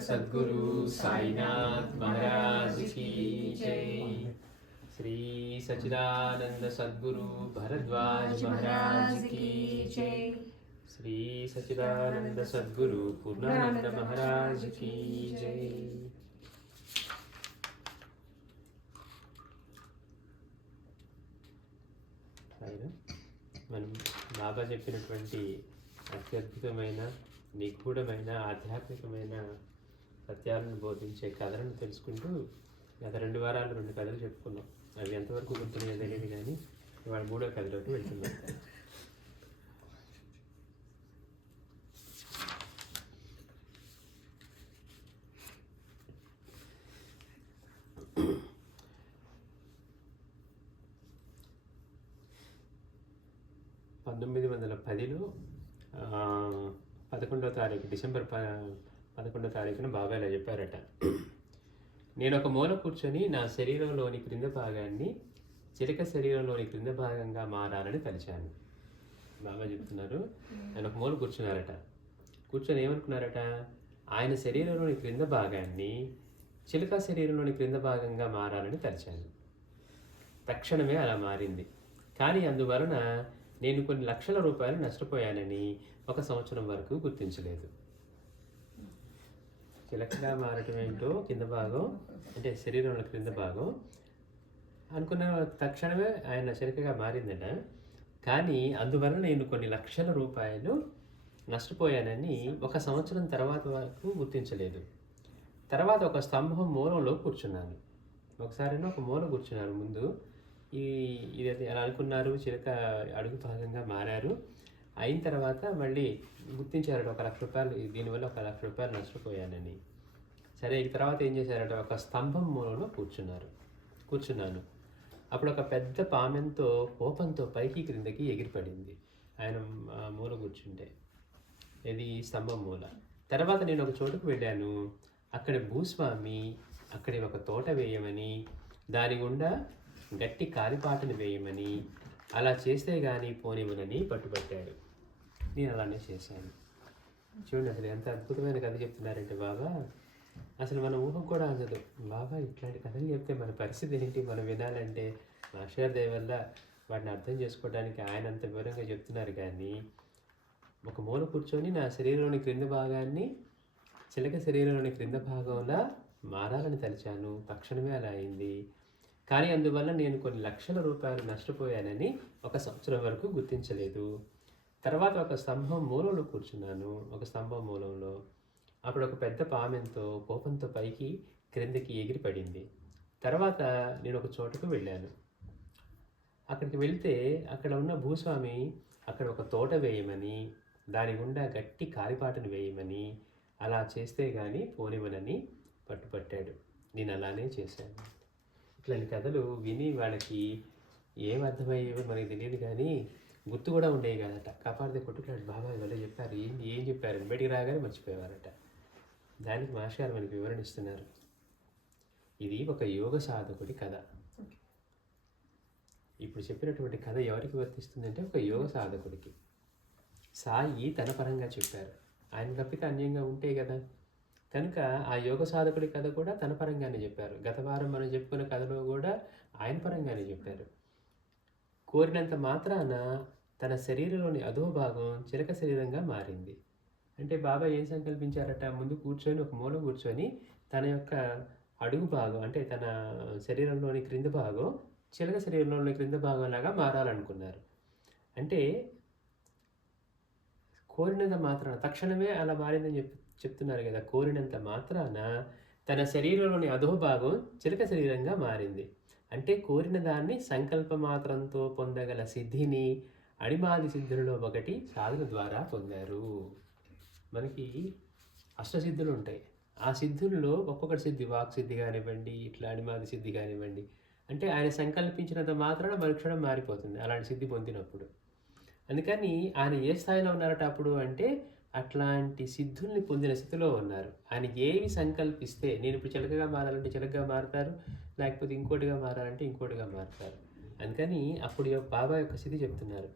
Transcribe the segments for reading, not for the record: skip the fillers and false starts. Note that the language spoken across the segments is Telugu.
सद्गुरु साईनाथ महाराज की जय। श्री सच्चिदानंद सद्गुरु भरद्वाज महाराज की जय। श्री सच्चिदानंद सद्गुरु पूर्णानंद महाराज की जय। మనం బాబా చెప్పినటువంటి అత్యద్భుతమైన నిగూఢమైన ఆధ్యాత్మికమైన సత్యాలను బోధించే కథలను తెలుసుకుంటూ గత 2 వారాలు 2 కథలు చెప్పుకున్నాం. అవి ఎంతవరకు గుర్తున్నాయో తెలియదు కానీ ఇవాళ 3వ కథలోకి వెళ్తున్నాం. డిసెంబర్ 11వ తారీఖున బాబా ఇలా చెప్పారట, నేను ఒక మూల కూర్చొని నా శరీరంలోని క్రింద భాగాన్ని చిలక శరీరంలోని క్రింద భాగంగా మారాలని తలిచాను. బాబా చెప్తున్నారు, ఆయన ఒక మూల కూర్చున్నారట. కూర్చొని ఏమనుకున్నారట, ఆయన శరీరంలోని క్రింద భాగాన్ని చిలక శరీరంలోని క్రింద భాగంగా మారాలని తలిచాను. తక్షణమే అలా మారింది. కానీ అందువలన నేను కొన్ని లక్షల రూపాయలు నష్టపోయానని 1 సంవత్సరం వరకు గుర్తించలేదు. చిలకగా మారటం ఏంటో కింద భాగం అంటే శరీరంలో క్రింద భాగం అనుకున్న తక్షణమే ఆయన చిలకగా మారిందట. కానీ అందువలన నేను కొన్ని లక్షల రూపాయలు నష్టపోయానని 1 సంవత్సరం తర్వాత వరకు గుర్తించలేదు. తర్వాత ఒక స్తంభం మూలంలో కూర్చున్నాను. ఒకసారి ఒక మూల కూర్చున్నారు. ముందు ఇది అలా అనుకున్నారు, చిలక అడుగు భాగంగా మారారు. అయిన తర్వాత మళ్ళీ గుర్తించారట 1 లక్ష రూపాయలు, దీనివల్ల 1 లక్ష రూపాయలు నష్టపోయానని. సరే, ఈ తర్వాత ఏం చేశారట, ఒక స్తంభం మూలంలో కూర్చున్నాను. అప్పుడు ఒక పెద్ద పామెంతో కోపంతో పైకి క్రిందకి ఎగిరిపడింది. ఆయన మూల కూర్చుంటే, ఇది స్తంభం మూల. తర్వాత నేను ఒక చోటుకు వెళ్ళాను. అక్కడి భూస్వామి అక్కడి ఒక తోట వేయమని, దాని గుండా గట్టి కాలిపాటను వేయమని, అలా చేస్తే కానీ పోనివ్వనని పట్టుబట్టాడు. నేను అలానే చేశాను. చూడండి, అసలు ఎంత అద్భుతమైన కథ చెప్తున్నారంటే బాబా. అసలు మన ఊహ కూడా అందదు. బాబా ఇట్లాంటి కథలు చెప్తే మన పరిస్థితి ఏంటి, మనం వినాలంటే మాస్టర్ దయ వల్ల వాటిని అర్థం చేసుకోవడానికి ఆయన అంత వివరంగా చెప్తున్నారు. కానీ ఒక మూల కూర్చొని నా శరీరంలోని క్రింద భాగాన్ని చిలక శరీరంలోని క్రింద భాగంలా మారాలని తలిచాను. తక్షణమే అలా అయింది. కానీ అందువల్ల నేను కొన్ని లక్షల రూపాయలు నష్టపోయానని 1 సంవత్సరం వరకు గుర్తించలేదు. తర్వాత ఒక స్తంభం మూలంలో కూర్చున్నాను. ఒక స్తంభం మూలంలో అప్పుడు ఒక పెద్ద పామెంతో కోపంతో పైకి క్రిందకి ఎగిరిపడింది. తర్వాత నేను ఒక చోటుకు వెళ్ళాను. అక్కడికి వెళ్తే అక్కడ ఉన్న భూస్వామి అక్కడ ఒక తోట వేయమని, దాని గుండా గట్టి కాలిపాటను వేయమని, అలా చేస్తే కానీ పోనివ్వనని పట్టుపట్టాడు. నేను అలానే చేశాను. ఇట్లాంటి కథలు విని వాళ్ళకి ఏం అర్థమయ్యేవో మనకి తెలియదు, కానీ గుర్తు కూడా ఉండేవి కాదట. కాపాడితే కొట్టుకున్నాడు, బాబా ఇవాళ చెప్పారు, ఏం చెప్పారు, బయటికి రాగానే మర్చిపోయేవారట. దానికి మాస్టర్ గారు మనకి వివరణ ఇస్తున్నారు. ఇది ఒక యోగ సాధకుడి కథ. ఇప్పుడు చెప్పినటువంటి కథ ఎవరికి వర్తిస్తుందంటే ఒక యోగ సాధకుడికి. సాయి తన పరంగా చెప్పారు, ఆయన తప్పితే అన్యంగా ఉంటే కదా. కనుక ఆ యోగ సాధకుడి కథ కూడా తన పరంగానే చెప్పారు. గత వారం మనం చెప్పుకున్న కథలో కూడా ఆయన పరంగానే చెప్పారు. కోరినంత మాత్రాన తన శరీరంలోని అధోభాగం చిలక శరీరంగా మారింది. అంటే బాబా ఏం సంకల్పించారట, ముందు కూర్చొని ఒక మూల కూర్చొని తన యొక్క అడుగు భాగం అంటే తన శరీరంలోని క్రింద భాగం చిలక శరీరంలోని క్రింద భాగం లాగా మారాలనుకున్నారు. అంటే కోరినంత మాత్రాన తక్షణమే అలా మారిందని చెప్తున్నారు కదా. కోరినంత మాత్రాన తన శరీరంలోని అధోభాగం చిలక శరీరంగా మారింది. అంటే కోరిన దాన్ని సంకల్ప మాత్రంతో పొందగల సిద్ధిని అడిమాది సిద్ధులలో ఒకటి సాధన ద్వారా పొందారు. మనకి అష్టసిద్ధులు ఉంటాయి. ఆ సిద్ధుల్లో ఒక్కొక్కటి సిద్ధి, వాక్ సిద్ధి కానివ్వండి, ఇట్లా అడిమాది సిద్ధి కానివ్వండి. అంటే ఆయన సంకల్పించినంత మాత్రాన మరుక్షణం మారిపోతుంది అలాంటి సిద్ధి పొందినప్పుడు. అందుకని ఆయన ఏ స్థాయిలో ఉన్నారట అప్పుడు అంటే అట్లాంటి సిద్ధుల్ని పొందిన స్థితిలో ఉన్నారు. ఆయనకి ఏవి సంకల్పిస్తే, నేను ఇప్పుడు చిలకగా మారాలంటే చిలకగా మారుతారు, లేకపోతే ఇంకోటిగా మారాలంటే ఇంకోటిగా మారుతారు. అందుకని అప్పుడు బాబా యొక్క స్థితి చెప్తున్నారు.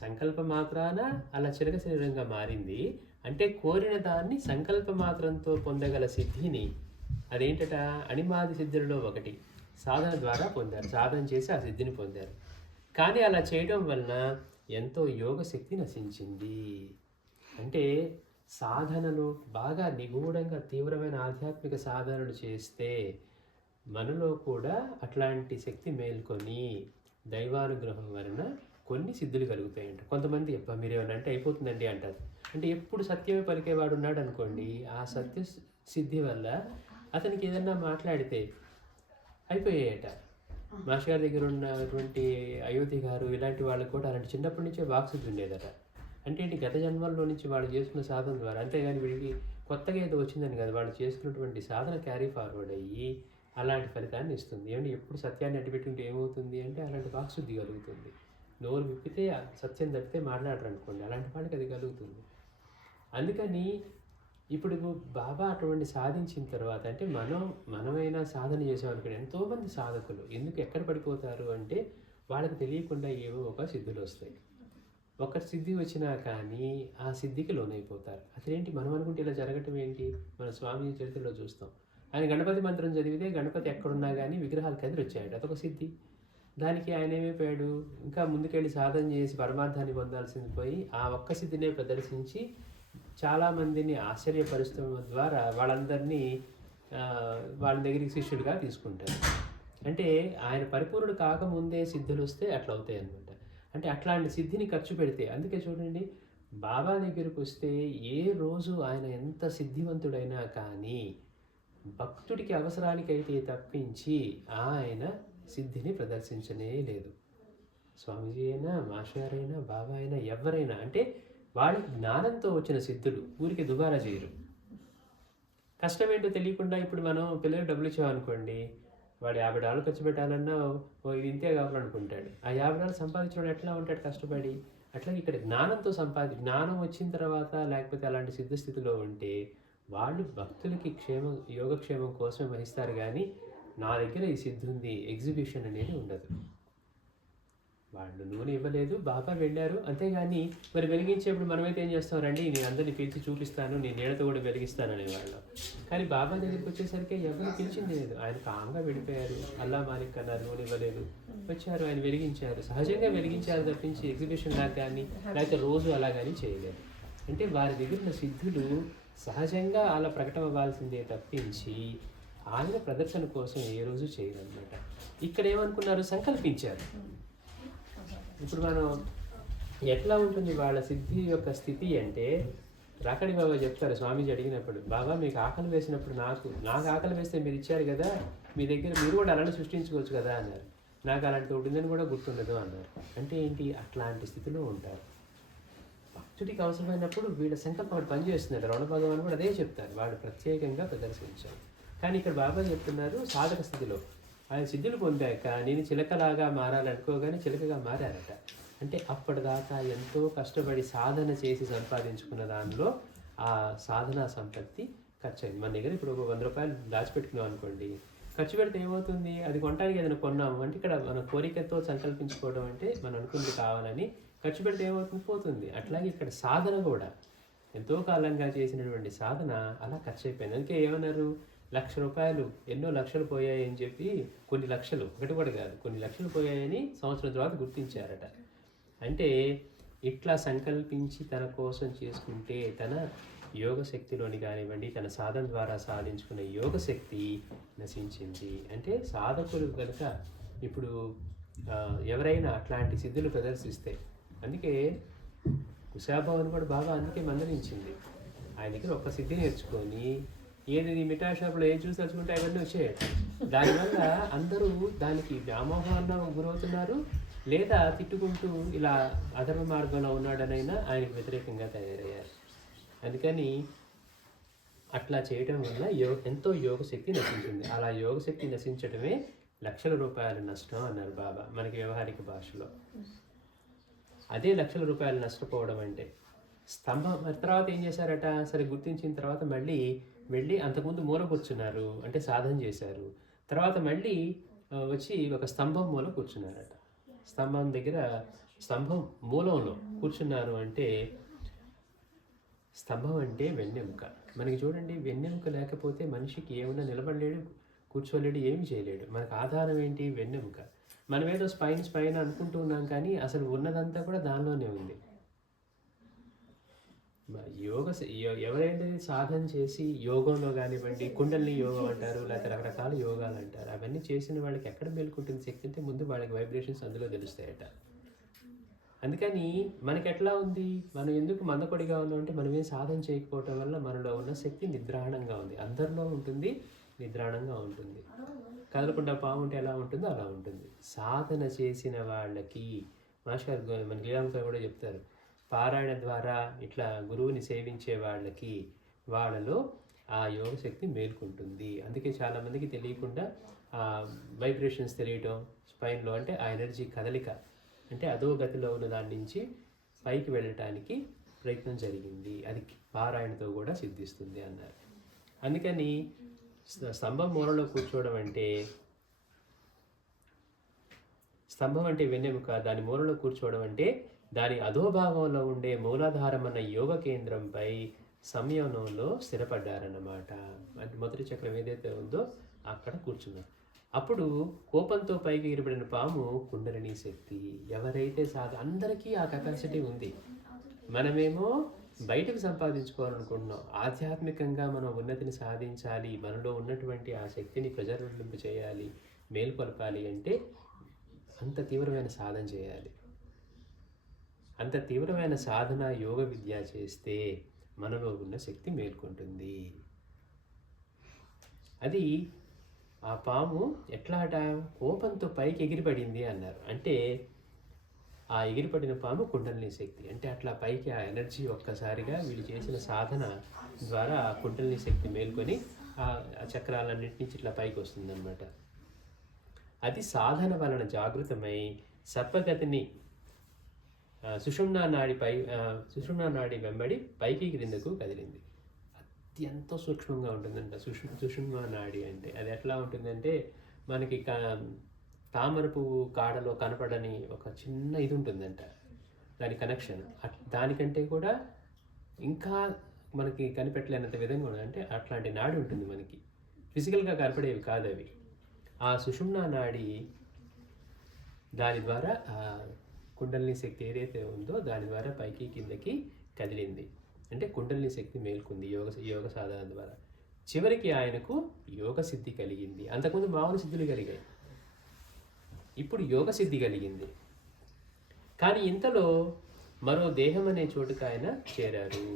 సంకల్ప మాత్రాన అలా చిలక శరీరంగా మారింది. అంటే కోరిన దాన్ని సంకల్ప మాత్రంతో పొందగల సిద్ధిని, అదేంటట, అణిమాది సిద్ధులలో ఒకటి, సాధన ద్వారా పొందారు. సాధన చేసి ఆ సిద్ధిని పొందారు. కానీ అలా చేయడం వలన ఎంతో యోగ శక్తి నశించింది. అంటే సాధనలు బాగా నిగూఢంగా తీవ్రమైన ఆధ్యాత్మిక సాధనలు చేస్తే మనలో కూడా అట్లాంటి శక్తి మేల్కొని దైవానుగ్రహం వలన కొన్ని సిద్ధులు కలుగుతాయంట. కొంతమంది మీరేమన్నా అంటే అయిపోతుందండి అంటారు. అంటే ఎప్పుడు సత్యమే పలికేవాడు ఉన్నాడు అనుకోండి, ఆ సత్య సిద్ధి వల్ల అతనికి ఏదన్నా మాట్లాడితే అయిపోయాయట. మాస్టర్ గారి దగ్గర ఉన్నటువంటి అయోధ్య గారు ఇలాంటి వాళ్ళకు కూడా అలాంటి చిన్నప్పటి నుంచే వాక్శుద్ధి ఉండేదట. అంటే ఏంటి, గత జన్మల్లో నుంచి వాళ్ళు చేసుకున్న సాధన ద్వారా, అంతేగాని వీడికి కొత్తగా ఏదో వచ్చిందని కదా, వాళ్ళు చేసుకున్నటువంటి సాధన క్యారీ ఫార్వర్డ్ అయ్యి అలాంటి ఫలితాన్ని ఇస్తుంది. ఏమంటే ఎప్పుడు సత్యాన్ని అడ్డుపెట్టుకుంటే ఏమవుతుంది అంటే అలాంటి వాక్శుద్ధి కలుగుతుంది. నోరు విప్పితే సత్యం తప్పితే మాట్లాడరు అనుకోండి, అలాంటి వాళ్ళకి అది కలుగుతుంది. అందుకని ఇప్పుడు బాబా అటువంటి సాధించిన తర్వాత, అంటే మనమైనా సాధన చేసేవాళ్ళు ఎంతోమంది సాధకులు ఎందుకు ఎక్కడ పడిపోతారు అంటే వాళ్ళకి తెలియకుండా ఏవో ఒక సిద్ధులు వస్తాయి. ఒక సిద్ధి వచ్చినా కానీ ఆ సిద్ధికి లోనైపోతారు. అసలేంటి మనం అనుకుంటే ఇలా జరగటం ఏంటి, మన స్వామి చరిత్రలో చూస్తాం. ఆయన గణపతి మంత్రం చదివితే గణపతి ఎక్కడున్నా కానీ విగ్రహాలు కదిలి వచ్చాయట, అదొక సిద్ధి. దానికి ఆయన ఏమైపోయాడు, ఇంకా ముందుకెళ్ళి సాధన చేసి పరమార్థాన్ని పొందాల్సింది పోయి ఆ ఒక్క సిద్ధినే ప్రదర్శించి చాలామందిని ఆశ్చర్యపరుస్తడం ద్వారా వాళ్ళందరినీ వాళ్ళ దగ్గరికి శిష్యుడిగా తీసుకుంటారు. అంటే ఆయన పరిపూర్ణుడు కాకముందే సిద్ధులు వస్తే అట్లా అవుతాయి అన్నమాట. అంటే అట్లాంటి సిద్ధిని ఖర్చు పెడితే, అందుకే చూడండి బాబా దగ్గరకు వస్తే ఏ రోజు ఆయన ఎంత సిద్ధివంతుడైనా కానీ భక్తుడికి అవసరానికైతే తప్పించి ఆయన సిద్ధిని ప్రదర్శించనే లేదు. స్వామీజీ అయినా, మాస్టర్ అయినా, బాబా అయినా, ఎవరైనా అంటే వాళ్ళకి జ్ఞానంతో వచ్చిన సిద్ధులు ఊరికి దుబారా చేయరు. కష్టమేంటో తెలియకుండా ఇప్పుడు మనం పిల్లలకు డబ్బులు ఇచ్చామనుకోండి, వాడు $50 ఖర్చు పెట్టాలన్నా ఇది ఇంతే కావాలనుకుంటాడు. ఆ $50 సంపాదించడం ఎట్లా ఉంటాడు కష్టపడి. అట్లాగే ఇక్కడ జ్ఞానంతో జ్ఞానం వచ్చిన తర్వాత లేకపోతే అలాంటి సిద్ధస్థితిలో ఉంటే వాళ్ళు భక్తులకి యోగక్షేమం కోసం వహిస్తారు. కానీ నా దగ్గర ఈ సిద్ధి ఉంది ఎగ్జిబిషన్ అనేది ఉండదు. వాళ్ళు నూనె ఇవ్వలేదు, బాబా వెళ్ళారు అంతేగాని మరి వెలిగించేప్పుడు మనమైతే ఏం చేస్తాం, రండి నేను అందరినీ పిలిచి చూపిస్తాను, నేను నీడతో కూడా వెలిగిస్తాను అనేవాళ్ళం. కానీ బాబా దగ్గరికి వచ్చేసరికి ఎవరిని పిలిచింది లేదు. ఆయన కామ్గా వెళ్ళిపోయారు. అల్లా మాలిక్ అన్నారు, నూనె ఇవ్వలేదు, వచ్చారు, ఆయన వెలిగించారు, సహజంగా వెలిగించారు తప్పించి ఎగ్జిబిషన్ లాగా కానీ లేకపోతే రోజు అలా కానీ చేయలేదు. అంటే వారి దగ్గర ఉన్న సిద్ధులు సహజంగా అలా ప్రకటన అవ్వాల్సిందే తప్పించి ఆయన ప్రదర్శన కోసం ఏ రోజు చేయరన్నమాట. ఇక్కడ ఏమనుకున్నారు, సంకల్పించారు. ఇప్పుడు మనం ఎట్లా ఉంటుంది వాళ్ళ సిద్ధి యొక్క స్థితి అంటే, రాకడి బాబా చెప్తారు స్వామీజీ అడిగినప్పుడు, బాబా మీకు ఆకలి వేసినప్పుడు నాకు ఆకలి వేస్తే మీరు ఇచ్చారు కదా, మీ దగ్గర మీరు కూడా అలానే సృష్టించుకోవచ్చు కదా అన్నారు. నాకు అలాంటి ఉంటుందని కూడా గుర్తుండదు అన్నారు. అంటే ఏంటి, అట్లాంటి స్థితిలో ఉంటారు. భక్తుడికి అవసరమైనప్పుడు వీళ్ళ సంకల్పం వాడు పనిచేస్తున్నారు. రమణ భగవాన్ కూడా అదే చెప్తారు, వాడు ప్రత్యేకంగా ప్రదర్శించారు. కానీ ఇక్కడ బాబా చెప్తున్నారు సాధక స్థితిలో ఆయన సిద్ధులు పొందాక నేను చిలకలాగా మారాలనుకోగానే చిలకగా మారారట. అంటే అప్పటిదాకా ఎంతో కష్టపడి సాధన చేసి సంపాదించుకున్న దానిలో ఆ సాధనా సంపత్తి ఖర్చు అయింది. మన దగ్గర ఇప్పుడు ఒక $100 దాచిపెట్టుకున్నాం అనుకోండి, ఖర్చు పెడితే ఏమవుతుంది, అది కొనడానికి ఏదైనా కొన్నాము అంటే ఇక్కడ మన కోరికతో సంకల్పించుకోవడం అంటే మనం అనుకుంది కావాలని ఖర్చు పెడితే ఏమవుతుంది, పోతుంది. అట్లాగే ఇక్కడ సాధన కూడా ఎంతో కాలంగా చేసినటువంటి సాధన అలా ఖర్చు అయిపోయింది. అందుకే ఏమన్నారు, ₹1,00,000 ఎన్నో లక్షలు పోయాయి అని చెప్పి, కొన్ని లక్షలు ఒకటి కూడా కాదు కొన్ని లక్షలు పోయాయని సంవత్సరం తర్వాత గుర్తించారట. అంటే ఇట్లా సంకల్పించి తన కోసం చేసుకుంటే తన యోగశక్తిలోని కానివ్వండి, తన సాధన ద్వారా సాధించుకున్న యోగశక్తి నశించింది. అంటే సాధకులు కనుక ఇప్పుడు ఎవరైనా అట్లాంటి సిద్ధులు ప్రదర్శిస్తే, అందుకే కుశాభావన్ కూడా బాగా అందుకే మందలించింది. ఆయన దగ్గర ఒక సిద్ధి నేర్చుకొని ఏది మిఠాయి షాపులో ఏం చూసి తెలుసుకుంటే అవన్నీ వచ్చాయి. దానివల్ల అందరూ దానికి వ్యామోహాన్ని గురవుతున్నారు, లేదా తిట్టుకుంటూ ఇలా అధర్మ మార్గంలో ఉన్నాడనైనా ఆయనకు వ్యతిరేకంగా తయారయ్యారు. అందుకని అట్లా చేయడం వల్ల ఎంతో యోగశక్తి నశించింది. అలా యోగశక్తి నశించడమే ₹1,00,000 నష్టం అన్నారు బాబా మనకి వ్యవహారిక భాషలో. అదే ₹1,00,000 నష్టపోవడం అంటే. స్తంభం తర్వాత ఏం చేశారట, సరే గుర్తించిన తర్వాత మళ్ళీ వెళ్ళి అంతకుముందు మూల కూర్చున్నారు, అంటే సాధన చేశారు. తర్వాత మళ్ళీ వచ్చి ఒక స్తంభం మూల కూర్చున్నారట. స్తంభం దగ్గర స్తంభం మూలంలో కూర్చున్నారు అంటే స్తంభం అంటే వెన్నెముక. మనకి చూడండి, వెన్నెముక లేకపోతే మనిషికి ఏమన్నా నిలబడలేడు, కూర్చోలేడు, ఏమీ చేయలేడు. మనకు ఆధారం ఏంటి? వెన్నెముక. మనమేదో స్పైన్ అనుకుంటూ ఉన్నాం, కానీ అసలు ఉన్నదంతా కూడా దానిలోనే ఉంది. ఎవరైతే సాధన చేసి యోగంలో కానివ్వండి, కుండలిని యోగం అంటారు, లేకపోతే రకరకాల యోగాలు అంటారు, అవన్నీ చేసిన వాళ్ళకి ఎక్కడ మేలుకుంటుంది శక్తి అంటే ముందు వాళ్ళకి వైబ్రేషన్స్ అందులో తెలుస్తాయట. అందుకని మనకి ఎట్లా ఉంది, మనం ఎందుకు మందకొడిగా ఉన్నాం అంటే మనం ఏం సాధన చేయకపోవటం వల్ల మనలో ఉన్న శక్తి నిద్రాణంగా ఉంది. అందరిలో ఉంటుంది, నిద్రాణంగా ఉంటుంది. కదలకుండా పాము ఉంటే ఎలా ఉంటుందో అలా ఉంటుంది. సాధన చేసిన వాళ్ళకి మాస్టర్ మన లీలాంతో కూడా చెప్తారు, పారాయణ ద్వారా ఇట్లా గురువుని సేవించే వాళ్ళకి వాళ్ళలో ఆ యోగ శక్తి మేల్కొంటుంది. అందుకే చాలామందికి తెలియకుండా వైబ్రేషన్స్ తెలియటం స్పైన్లో, అంటే ఆ ఎనర్జీ కదలిక, అంటే అదో గతిలో ఉన్న దాని నుంచి పైకి వెళ్ళటానికి ప్రయత్నం జరిగింది. అది పారాయణతో కూడా సిద్ధిస్తుంది అన్నారు. అందుకని స్తంభం మూలలో కూర్చోవడం అంటే, స్తంభం అంటే వెన్నెముక, దాని మూలలో కూర్చోవడం అంటే దాని అధోభాగంలో ఉండే మూలాధారం అన్న యోగ కేంద్రంపై సంయమనంలో స్థిరపడ్డారన్నమాట. అంటే మొదటి చక్రం ఏదైతే ఉందో అక్కడ కూర్చున్నారు. అప్పుడు కోపంతో పైకి ఎగిరిపడిన పాము కుండలిని శక్తి. ఎవరైతే అందరికీ ఆ కెపాసిటీ ఉంది. మనమేమో బయటకు సంపాదించుకోవాలనుకుంటున్నాం. ఆధ్యాత్మికంగా మనం ఉన్నతిని సాధించాలి, మనలో ఉన్నటువంటి ఆ శక్తిని ప్రజ్వలింప చేయాలి, మేల్కొల్పాలి అంటే అంత తీవ్రమైన సాధన చేయాలి. అంత తీవ్రమైన సాధన యోగ విద్య చేస్తే మనలో ఉన్న శక్తి మేల్కొంటుంది. అది ఆ పాము ఎట్లాట కోపంతో పైకి ఎగిరిపడింది అన్నారు. అంటే ఆ ఎగిరిపడిన పాము కుండలిని శక్తి. అంటే అట్లా పైకి ఆ ఎనర్జీ ఒక్కసారిగా వీళ్ళు చేసిన సాధన ద్వారా ఆ కుండలిని శక్తి మేల్కొని ఆ చక్రాలన్నింటి నుంచి ఇట్లా పైకి వస్తుందన్నమాట. అది సాధన వలన జాగృతమై సర్పగతిని సుషుమ్నా నాడి వెంబడి పైకి క్రిందకు కదిలింది. అత్యంత సూక్ష్మంగా ఉంటుందంట సుషుమ్నా నాడి అంటే. అది ఎట్లా ఉంటుందంటే మనకి తామర పువ్వు కాడలో కనపడని ఒక చిన్న ఇది ఉంటుందంట, దాని కనెక్షన్. దానికంటే కూడా ఇంకా మనకి కనిపెట్టలేనంత విధంగా ఉండదు. అంటే అట్లాంటి నాడి ఉంటుంది మనకి, ఫిజికల్గా కనపడేవి కాదు అవి. ఆ సుషుమ్నా నాడి దాని ద్వారా కుండలిని శక్తి ఏదైతే ఉందో దాని ద్వారా పైకి కిందకి కదిలింది. అంటే కుండలిని శక్తి మేల్కొంది యోగ సాధన ద్వారా. చివరికి ఆయనకు యోగ సిద్ధి కలిగింది. అంతకుముందు మామూలు సిద్ధులు కలిగాయి, ఇప్పుడు యోగ సిద్ధి కలిగింది. కానీ ఇంతలో మరో దేహం అనే చోటుకు ఆయన చేరారు.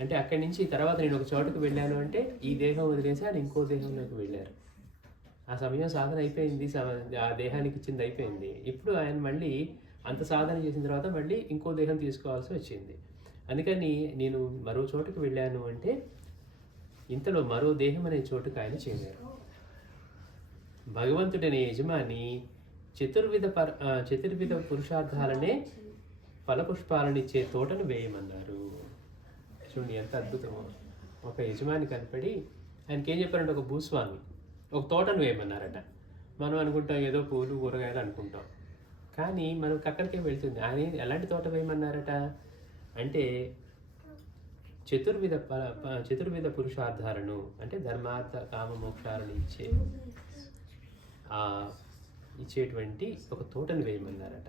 అంటే అక్కడి నుంచి తర్వాత నేను ఒక చోటుకు వెళ్ళాను అంటే ఈ దేహం వదిలేసి ఆయన ఇంకో దేహంలోకి వెళ్ళారు. ఆ సమయం సాధన అయిపోయింది, ఆ దేహానికి ఇచ్చింది అయిపోయింది. ఇప్పుడు ఆయన మళ్ళీ అంత సాధన చేసిన తర్వాత మళ్ళీ ఇంకో దేహం తీసుకోవాల్సి వచ్చింది. అందుకని నేను మరో చోటుకు వెళ్ళాను అంటే ఇంతలో మరో దేహం అనే చోటుకు ఆయన చేరారు. భగవంతుడనే యజమాని చతుర్విధ పురుషార్థాలనే ఫలపుష్పాలనిచ్చే తోటను వేయమన్నారు. చూడండి ఎంత అద్భుతమో. ఒక యజమాని కనపడి ఆయనకి ఏం చెప్పారంటే, ఒక భూస్వామి ఒక తోటను వేయమన్నారట. మనం అనుకుంటాం ఏదో పూలు కూరగాయలు అనుకుంటాం, కానీ మనకు అక్కడికే వెళ్తుంది. ఆయన ఎలాంటి తోట వేయమన్నారట అంటే చతుర్విధ పురుషార్థాలను, అంటే ధర్మార్థ కామ మోక్షాలను ఇచ్చేటువంటి ఒక తోటను వేయమన్నారట.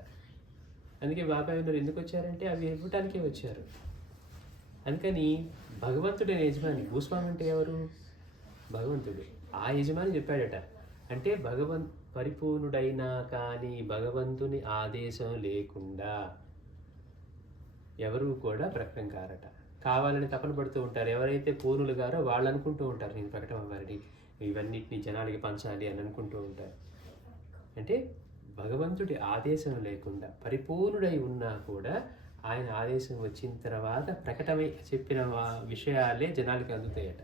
అందుకే బాబాయ్ గారు ఎందుకు వచ్చారంటే అవి ఇవ్వటానికే వచ్చారు. అందుకని భగవంతుడైన యజమాని, భూస్వామి అంటే ఎవరు? భగవంతుడు. ఆ యజమాని చెప్పాడట, అంటే పరిపూర్ణుడైనా కానీ భగవంతుని ఆదేశం లేకుండా ఎవరు కూడా ప్రకటన కారట. కావాలని తపన పడుతూ ఉంటారు. ఎవరైతే పూర్ణులు గారో వాళ్ళు అనుకుంటూ ఉంటారు నేను ప్రకటన అవ్వాలి, ఇవన్నిటిని జనాలకి పంచాలి అని అనుకుంటూ ఉంటారు. అంటే భగవంతుడి ఆదేశం లేకుండా పరిపూర్ణుడై ఉన్నా కూడా ఆయన ఆదేశం వచ్చిన తర్వాత ప్రకటమై చెప్పిన విషయాలే జనాలకి అందుతాయట.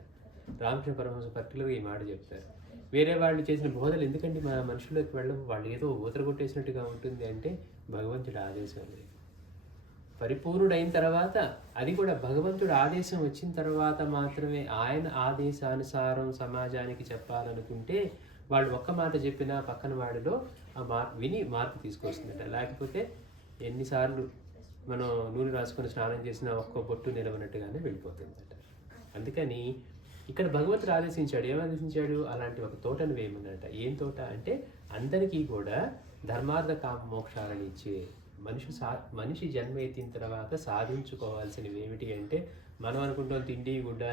రామకృష్ణ పరమహంస పర్టికులర్గా ఈ మాట చెప్తారు. వేరే వాళ్ళు చేసిన బోధలు ఎందుకంటే మన మనుషుల్లోకి వెళ్ళవు, వాళ్ళు ఏదో ఊతరగొట్టేసినట్టుగా ఉంటుంది. అంటే భగవంతుడి ఆదేశం లేదు. పరిపూర్ణుడైన తర్వాత, అది కూడా భగవంతుడి ఆదేశం వచ్చిన తర్వాత మాత్రమే ఆయన ఆదేశానుసారం సమాజానికి చెప్పాలనుకుంటే వాళ్ళు ఒక్క మాట చెప్పినా పక్కన వాడిలో ఆ విని మార్పు తీసుకొస్తుందట. లేకపోతే ఎన్నిసార్లు మనం నూనె రాసుకొని స్నానం చేసిన ఒక్క బొట్టు నిలవనట్టుగానే వెళ్ళిపోతుందట. అందుకని ఇక్కడ భగవంతుడు ఆదేశించాడు. ఏమాదేశించాడు? అలాంటి ఒక తోటను వేయమన్నట. ఏం తోట అంటే అందరికీ కూడా ధర్మార్థ కామ మోక్షాలను ఇచ్చే మనిషి జన్మ ఎత్తిన తర్వాత సాధించుకోవాల్సినవి ఏమిటి అంటే, మనం అనుకుంటాం తిండి గుడ్డ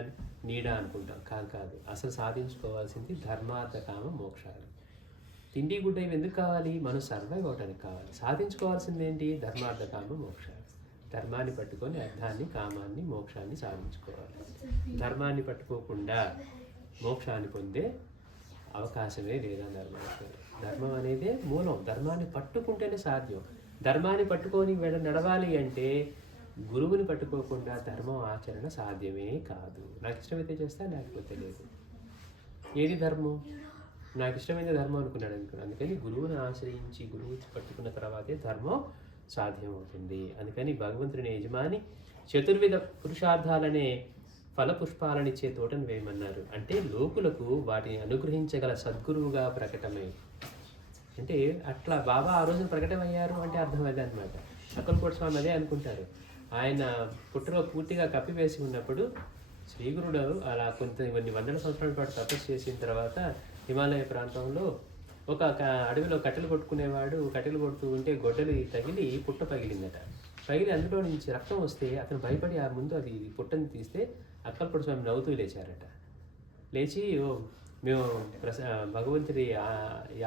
నీడ అనుకుంటాం. కాదు, అసలు సాధించుకోవాల్సింది ధర్మార్థ కామ మోక్షాలు. తిండి గుడ్డ ఇవి ఎందుకు కావాలి? మనం సర్వైవ్ అవడానికి కావాలి. సాధించుకోవాల్సింది ఏంటి? ధర్మార్థ కామ మోక్షాలు. ధర్మాన్ని పట్టుకొని అర్థాన్ని, కామాన్ని, మోక్షాన్ని సాధించుకోవాలి. ధర్మాన్ని పట్టుకోకుండా మోక్షాన్ని పొందే అవకాశమే లేదన్నారు మహర్షులు. ధర్మం అనేదే మూలం. ధర్మాన్ని పట్టుకుంటేనే సాధ్యం. ధర్మాన్ని పట్టుకొని నడవాలి అంటే గురువుని పట్టుకోకుండా ధర్మం ఆచరణ సాధ్యమే కాదు. నాకు ఇష్టమైతే చేస్తా, లేకపోతే లేదు. ఏది ధర్మం? నాకు ఇష్టమైన ధర్మం అనుకున్నాడు. అందుకని గురువుని ఆశ్రయించి గురువు పట్టుకున్న తర్వాతే ధర్మం సాధ్యమవుతుంది. అందుకని భగవంతుని యజమాని చతుర్విధ పురుషార్థాలనే ఫలపుష్పాలనిచ్చే తోటను వేయమన్నారు. అంటే లోకులకు వాటిని అనుగ్రహించగల సద్గురువుగా ప్రకటమై, అంటే అట్లా బాబా ఆ రోజున ప్రకటమయ్యారు అంటే అర్థమైంది అనమాట. అక్కలకోట స్వామి అదే అనుకుంటారు. ఆయన పుట్టలో పూర్తిగా కప్పివేసి ఉన్నప్పుడు శ్రీగురుడు అలా కొన్ని వందల సంవత్సరాల పాటు తపస్సు చేసిన తర్వాత హిమాలయ ప్రాంతంలో ఒక అడవిలో కట్టెలు కొట్టుకునేవాడు. కట్టెలు కొడుతూ ఉంటే గొడ్డలి తగిలి పుట్ట పగిలిందట. పగిలి అందులో నుంచి రక్తం వస్తే అతను భయపడి ఆ ముందు అది పుట్టని తీస్తే అక్కలకోట స్వామి నవ్వుతూ లేచారట. లేచి మేము భగవంతుడి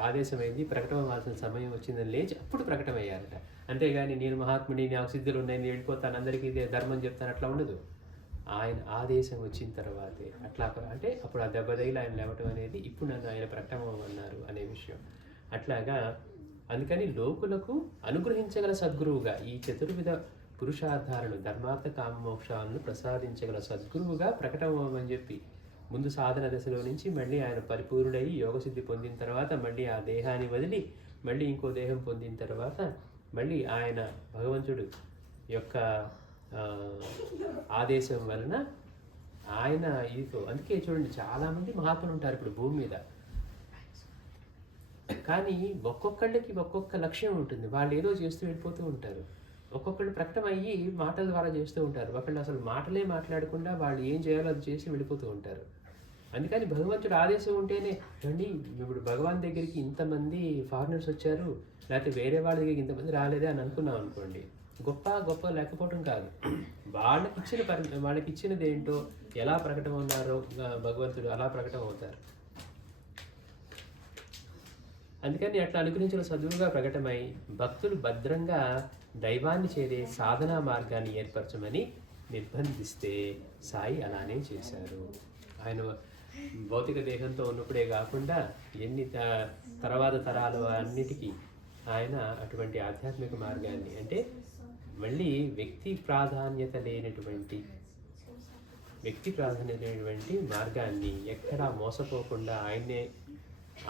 ఆదేశమైంది, ప్రకటన అవ్వాల్సిన సమయం వచ్చిందని లేచి అప్పుడు ప్రకటమయ్యారట. అంతేగాని నేను మహాత్ముడి, నాకు సిద్ధులు ఉన్నాయి, నేను వెళ్ళిపోతాను, అందరికీ ఇదే ధర్మం చెప్తాను, అట్లా ఉండదు. ఆయన ఆదేశం వచ్చిన తర్వాతే అట్లా. అంటే అప్పుడు ఆ దెబ్బ తగిలి ఆయన లేవటం అనేది ఇప్పుడు నన్ను ఆయన ప్రకటమన్నారు అనే విషయం. అట్లాగా అందుకని లోకులకు అనుగ్రహించగల సద్గురువుగా ఈ చతుర్విధ పురుషార్థాలను ధర్మార్థ కామమోక్షాలను ప్రసాదించగల సద్గురువుగా ప్రకటమని చెప్పి ముందు సాధన దశలో నుంచి మళ్ళీ ఆయన పరిపూర్ణుడై యోగసిద్ధి పొందిన తర్వాత మళ్ళీ ఆ దేహాన్ని వదిలి మళ్ళీ ఇంకో దేహం పొందిన తర్వాత మళ్ళీ ఆయన భగవంతుడు యొక్క ఆదేశం వలన ఆయన ఇదితో. అందుకే చూడండి, చాలామంది మహాత్ములు ఉంటారు ఇప్పుడు భూమి మీద. కానీ ఒక్కొక్కళ్ళకి ఒక్కొక్క లక్ష్యం ఉంటుంది. వాళ్ళు ఏదో చేస్తూ వెళ్ళిపోతూ ఉంటారు. ఒక్కొక్కళ్ళు ప్రకటన అయ్యి మాటల ద్వారా చేస్తూ ఉంటారు. ఒకళ్ళు అసలు మాటలే మాట్లాడకుండా వాళ్ళు ఏం చేయాలో అది చేసి వెళ్ళిపోతూ ఉంటారు. అందుకని భగవంతుడు ఆదేశం ఉంటేనే అండి. ఇప్పుడు భగవాన్ దగ్గరికి ఇంతమంది ఫారినర్స్ వచ్చారు, లేకపోతే వేరే వాళ్ళ దగ్గరికి ఇంతమంది రాలేదే అని అనుకున్నాం అనుకోండి, గొప్ప లేకపోవడం కాదు. వాళ్ళకి ఇచ్చినది ఏంటో, ఎలా ప్రకటన ఉన్నారో భగవంతుడు అలా ప్రకటన అవుతారు. అందుకని అట్లా అనుగ్రహించిన సద్గురువుగా ప్రకటమై భక్తులు భద్రంగా దైవాన్ని చేరే సాధనా మార్గాన్ని ఏర్పరచమని నిర్బంధిస్తే సాయి అలానే చేశారు. ఆయన భౌతిక దేహంతో ఉన్నప్పుడే కాకుండా ఎన్ని తర్వాత తరాలు అన్నిటికీ ఆయన అటువంటి ఆధ్యాత్మిక మార్గాన్ని, అంటే మళ్ళీ వ్యక్తి ప్రాధాన్యత లేనటువంటి మార్గాన్ని ఎక్కడా మోసపోకుండా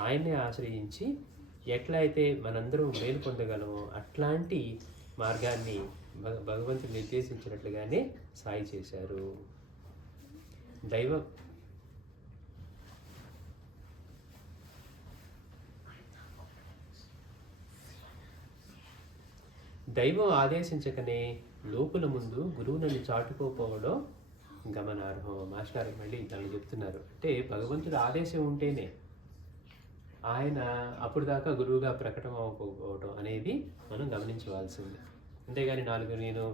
ఆయన్నే ఆశ్రయించి ఎట్లయితే మనందరం మేలు పొందగలమో అట్లాంటి మార్గాన్ని భగవంతుడు నిర్దేశించినట్లుగానే సాయి చేశారు. దైవం ఆదేశించకనే లోకుల ముందు గురువులను చాటుకోపోవడం గమనార్హం. మాస్టర్ మళ్ళీ దాన్ని చెప్తున్నారు. అంటే భగవంతుడు ఆదేశం ఉంటేనే ఆయన అప్పుడు దాకా గురువుగా ప్రకటన అవ్వకపోవడం అనేది మనం గమనించవలసింది. అంతేగాని నేను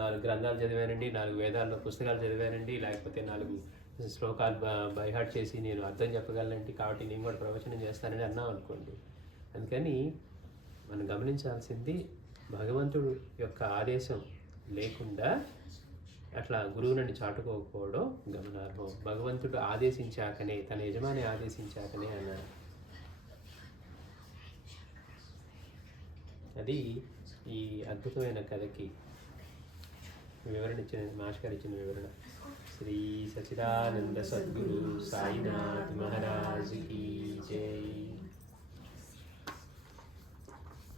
4 గ్రంథాలు చదివానండి, 4 వేదాల్లో పుస్తకాలు చదివానండి, లేకపోతే 4 శ్లోకాలు బైహార్ట్ చేసి నేను అర్థం చెప్పగలనండి కాబట్టి నేను కూడా ప్రవచనం చేస్తానని అన్నాం అనుకోండి. అందుకని మనం గమనించాల్సింది భగవంతుడు యొక్క ఆదేశం లేకుండా అట్లా గురువులని చాటుకోకపోవడం గమనార్హం. భగవంతుడు ఆదేశించాకనే, తన యజమాని ఆదేశించాకనే అన్నారు. అది ఈ అద్భుతమైన కథకి వివరణ ఇచ్చిన మాస్టర్ గారు ఇచ్చిన వివరణ. శ్రీ సచ్చిదానంద సద్గురు సాయినాథ్ మహారాజ్ కీ జై.